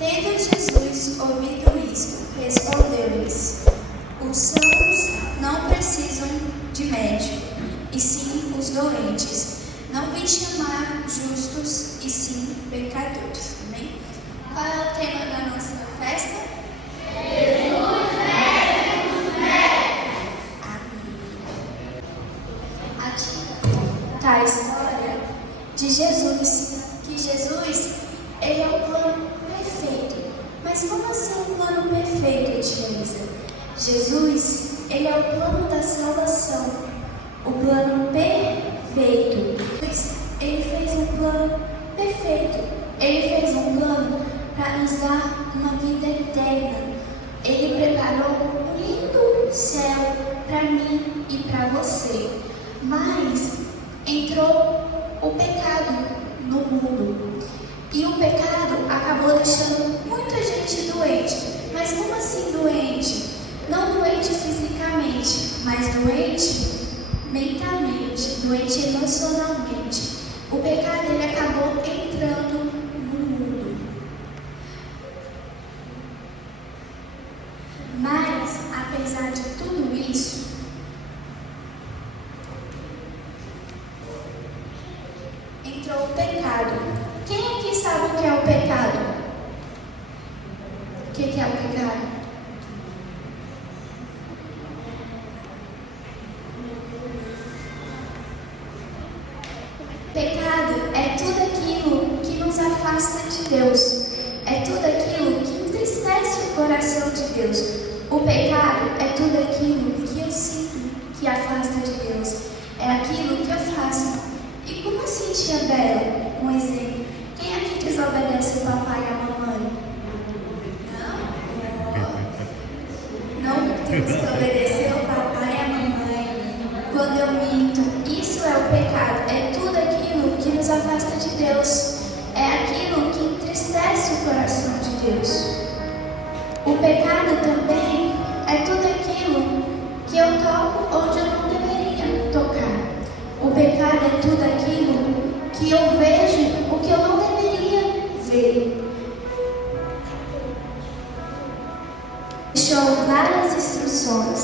Tendo Jesus ouvido isto, respondeu-lhes: os sãos não precisam de médico, e sim os doentes. Não vim chamar justos, e sim pecadores. Amém? Qual é o tema da nossa festa? Jesus é os médicos. Amém. Aqui está a história de Jesus, que Jesus, ele é o plano perfeito. Mas como assim um plano perfeito, tia Elisa? Jesus, ele é o plano da salvação, o plano perfeito. Ele fez um plano perfeito. Ele fez um plano para nos dar uma vida eterna. Ele preparou um lindo céu para mim e para você. Mas entrou o pecado no mundo. E o pecado acabou deixando muita gente doente. Mas como assim doente? Não doente fisicamente, mas doente mentalmente, doente emocionalmente. O pecado, ele acabou entrando no mundo. Mas, apesar de tudo isso, entrou o pecado. Quem aqui sabe o que é o pecado? O que é o pecado? Pecado é tudo aquilo que nos afasta de Deus. É tudo aquilo que entristece o coração de Deus. O pecado é tudo aquilo que eu sinto que afasta de Deus. É aquilo que eu faço. E como assim, tia Bela? Um exemplo. Quem aqui desobedece o papai e a mamãe? Não? Não temos que obedecer o papai e a mamãe. Quando eu minto, isso é o pecado. É tudo aquilo que nos afasta de Deus. É aquilo que entristece o coração de Deus. O pecado também é tudo aquilo que eu toco onde eu não deveria tocar. O pecado é tudo aquilo que eu vejo o que eu não deveria ver. Deixou várias instruções.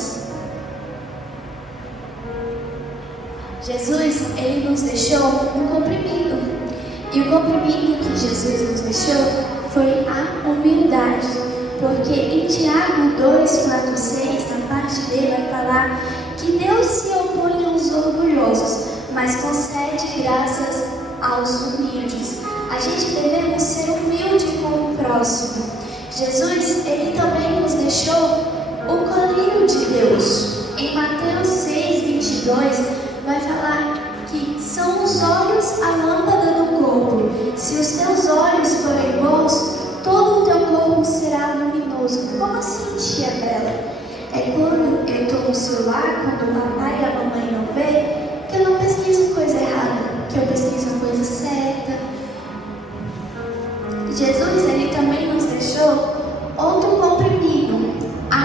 Jesus, ele nos deixou um comprimido. E o comprimido que Jesus nos deixou foi a humildade. Porque em Tiago 2:4-6, na parte dele, vai falar que Deus se opõe aos orgulhosos, mas concede graças aos humildes. A gente devemos ser humilde com o próximo. Jesus, ele também nos deixou o colírio de Deus. Em Mateus 6:22, vai falar que são os olhos a lâmpada do corpo. Se os teus olhos forem bons, todo o teu corpo será luminoso. Como assim, tia Bela? É quando eu estou no celular, quando o papai e a mamãe não vê, que eu não pesquiso coisa errada, que eu pesquiso a coisa certa. Jesus, ele também nos deixou outro comprimido, a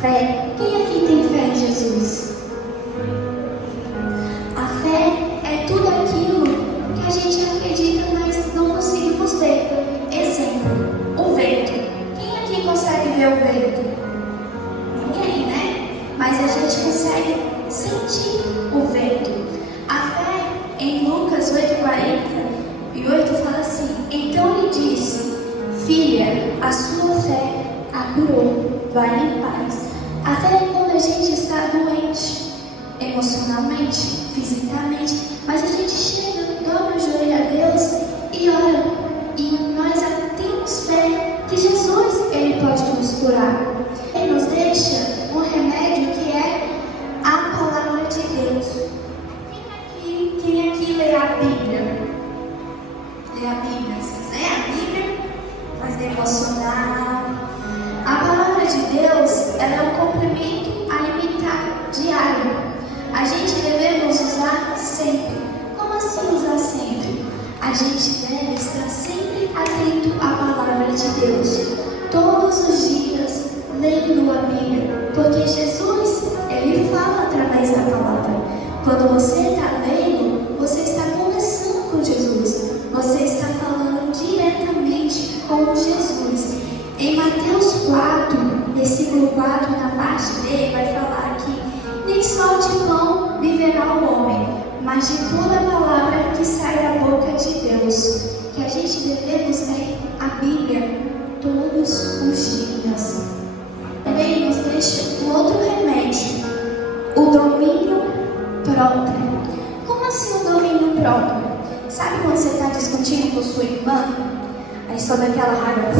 fé. Quem aqui tem fé em Jesus? A fé é tudo aquilo que a gente acredita, mas não conseguimos ver. Exemplo, o vento. Quem aqui consegue ver o vento? Ninguém, né? Mas a gente consegue sentir o vento. A fé, em Lucas 8:48, fala assim: então lhe disse, filha, a sua fé a curou, vai em paz. A fé é quando a gente está doente, emocionalmente, fisicamente, mas a gente chega, dobra o joelho a Deus e ora. E nós temos fé que Jesus, ele pode nos curar. Ele nos deixa um remédio que é a palavra de Deus. Quem aqui lê a Bíblia? Lê a Bíblia. Vocês lê a Bíblia? Faz devocional. A palavra de Deus, ela é um complemento alimentar diário. A gente devemos usar sempre. Como assim usar sempre? A gente deve estar sempre atento à palavra de Deus. Todos os dias, lendo a Bíblia. Porque Jesus, ele fala através da palavra. Quando você está lendo, você está conversando com Jesus. Você está falando diretamente com Jesus. Em Mateus 4, versículo 4, na parte dele, vai falar que nem só de pão viverá o homem, mas de toda a palavra que sai da boca de Deus. Que a gente devemos ler a Bíblia todos os dias. Também nos deixa um outro remédio, o domínio próprio. Como assim o domínio próprio? Sabe quando você está discutindo com sua irmã? Aí sobe aquela raiva,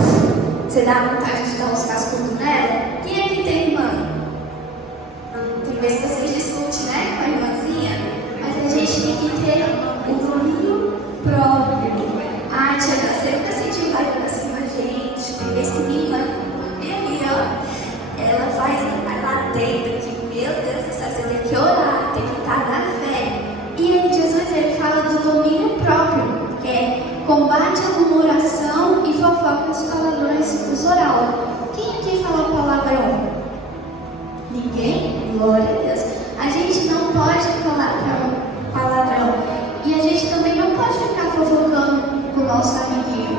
você dá vontade de dar uns cascudos nela? Quem é que tem irmã? Tem vezes que você discute, né, com a irmãzinha, mas a gente tem que ter o domínio próprio. Ah, tia, você nunca sentiu raiva da cima, gente. Tem vezes que minha irmã, ela vai lá dentro, que meu Deus do céu, você tem que orar, tem que estar na fé. E aí Jesus, ele fala do domínio próprio, que é combate a murmuração e fofocas palavrões oral. Quem aqui fala palavrão? Ninguém? Glória a Deus. A gente não pode falar palavrão. E a gente também não pode ficar fofocando com o nosso amiguinho.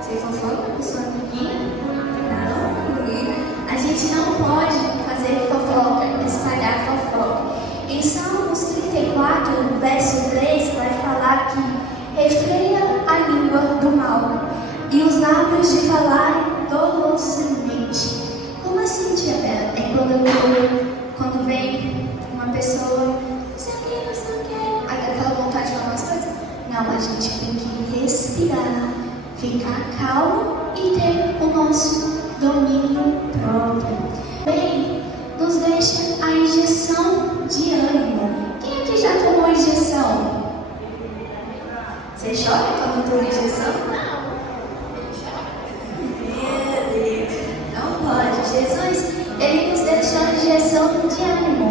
Você fofoca com o seu amiguinho? Não. A gente não pode fazer fofoca, espalhar fofoca. Em Salmos 34, verso 3, vai falar que refreia a língua do mal e os lábios de falar dolorosamente. Como assim, tia Bela? É quando vem uma pessoa, você não quer, aí aquela vontade de falar umas coisas? Não, a gente tem que respirar, ficar calmo e ter o nosso domínio próprio. Bem, nos deixa a injeção de ânimo. Quem aqui já tomou injeção? Você chora quando toma injeção? Não. Meu Deus. Não pode. Jesus, ele nos deixou a injeção de ânimo.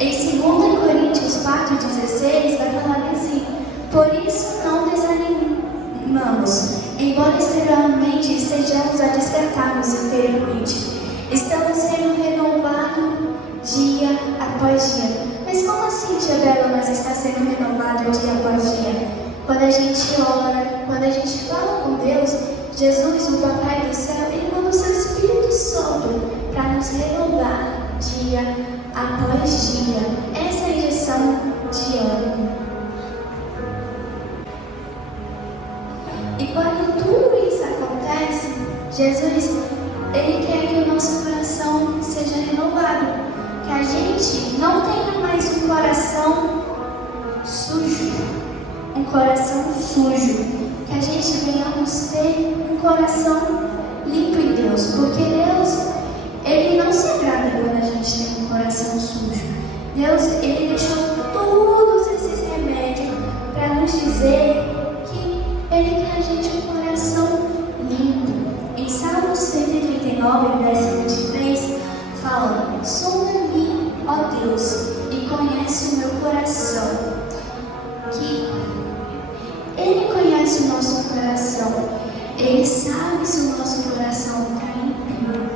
Em 2 Coríntios 4,16 vai falar assim: por isso não desanimamos, embora exteriormente estejamos a despertar-nos interiormente. Estamos sendo renovados dia após dia. Mas como assim, tia Bela, nós estamos sendo renovados dia após dia? Quando a gente ora, quando a gente fala com Deus, Jesus, o Papai do céu, ele manda o seu Espírito Santo para nos renovar dia após dia. Essa é a injeção de ânimo. E quando tudo isso acontece, Jesus, ele quer que o nosso coração seja renovado. Que a gente não tenha mais um coração sujo. Um coração sujo. Que a gente venhamos ter um coração limpo em Deus. Porque Deus, ele não se agrada quando a gente tem um coração sujo. Deus, ele deixou todos esses remédios para nos dizer que ele quer a gente um coração limpo. Em Salmos 139, verso 23, fala: sonda-me, ó Deus, e conhece o meu coração. Que ele conhece o nosso coração. Ele sabe se o nosso coração está limpinho.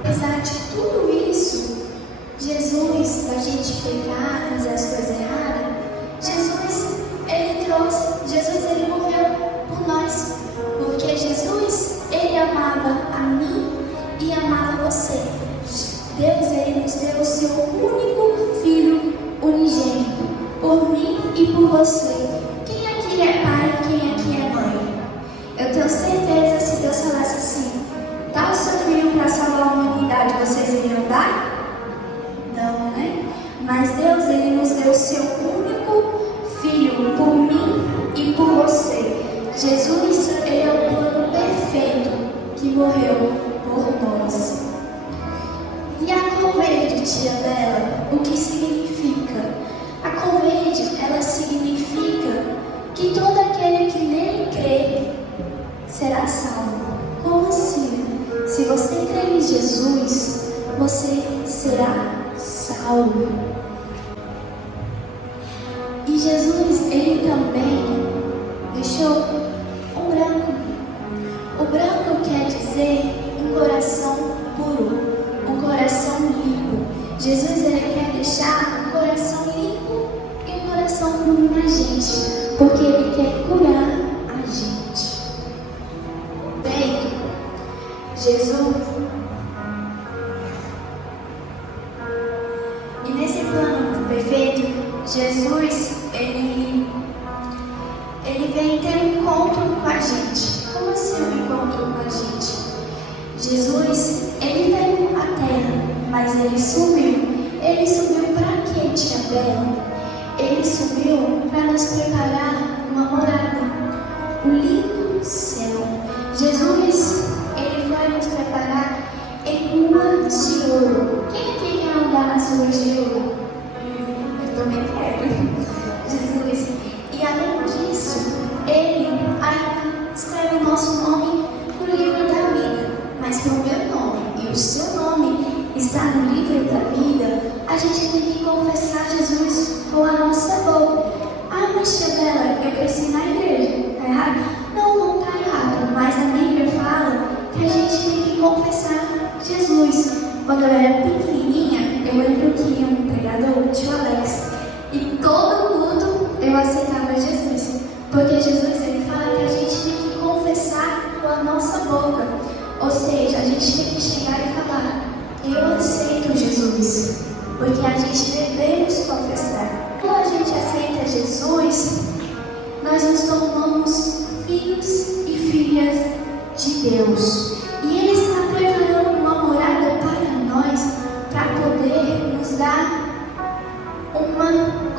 Apesar de tudo isso, Jesus, da gente pecar, fazer as coisas erradas, Jesus, ele morreu por nós. Porque Jesus, ele amava a mim e amava você. Deus, ele nos deu o seu único Filho unigênito, por mim e por você. Quem aqui é pai, quem aqui é mãe? Eu tenho certeza, se Deus falasse assim: dá o seu filho para salvar a humanidade, vocês iriam dar? Não, né? Mas Deus, ele nos deu o seu único Filho por mim e por você. Jesus, ele é o plano perfeito que morreu por nós. E a cor verde, tia Bela, o que significa? A cor verde, ela significa que todo aquele que nele crê será salvo. Como assim? Se você crer em Jesus, você será salvo. E Jesus, ele também deixou um branco. O branco quer dizer um coração puro, um coração limpo. Jesus, ele quer deixar um coração limpo e um coração puro na gente, porque ele quer curar a gente. Bem, Jesus. E nesse plano perfeito, Jesus, ele vem ter um encontro com a gente. Como assim um encontro com a gente? Jesus, ele veio à terra, mas ele subiu. Ele subiu para quê, tia Bela? Ele subiu para nos preparar uma morada, o lindo céu. Jesus, ele vai nos preparar em ruas de ouro. Quem aqui quer andar nas ruas de ouro? Eu também quero. Jesus. E além disso, ele ainda escreve o nosso nome no livro da vida. Mas para o meu nome e o seu nome estar no livro da vida, a gente tem que confessar Jesus com a nossa boca. Ah, mas tia Bela, eu cresci na igreja. Está errado? Não, não está errado. Mas a Bíblia fala que a gente tem que confessar Jesus. Quando eu era pequenininha, eu lembro que ia um pregador, o tio Alex, e todo mundo eu aceitava Jesus. Porque Jesus, ele fala que a gente tem que confessar com a nossa boca. Ou seja, a gente tem que chegar e falar: eu aceito Jesus. Porque a gente devemos confessar. Quando a gente aceita Jesus, nós nos tornamos filhos e filhas de Deus. E Ele está preparando uma morada para nós, para poder nos dar uma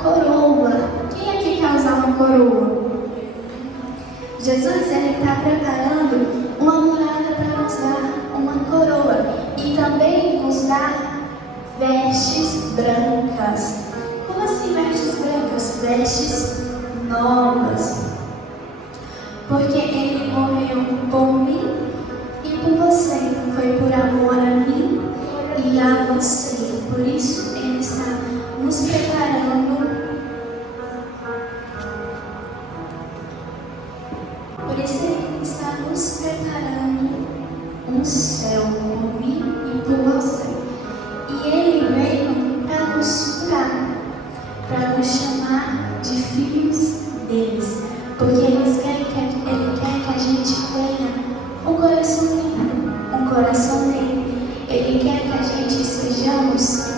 coroa. Quem aqui quer usar uma coroa? Jesus, Ele está preparando uma morada para nos dar uma coroa. E também nos dar vestes brancas. Como assim vestes brancas? Vestes novas. Porque Ele morreu por mim e por você. Foi por amor a mim e a você. Por isso Ele está nos preparando. Por isso Ele está nos preparando um céu por mim e por você. E Ele veio para nos curar, para nos chamar de filhos deles. Porque Ele quer que a gente tenha um coração limpo, um coração dele. Ele quer que a gente sejamos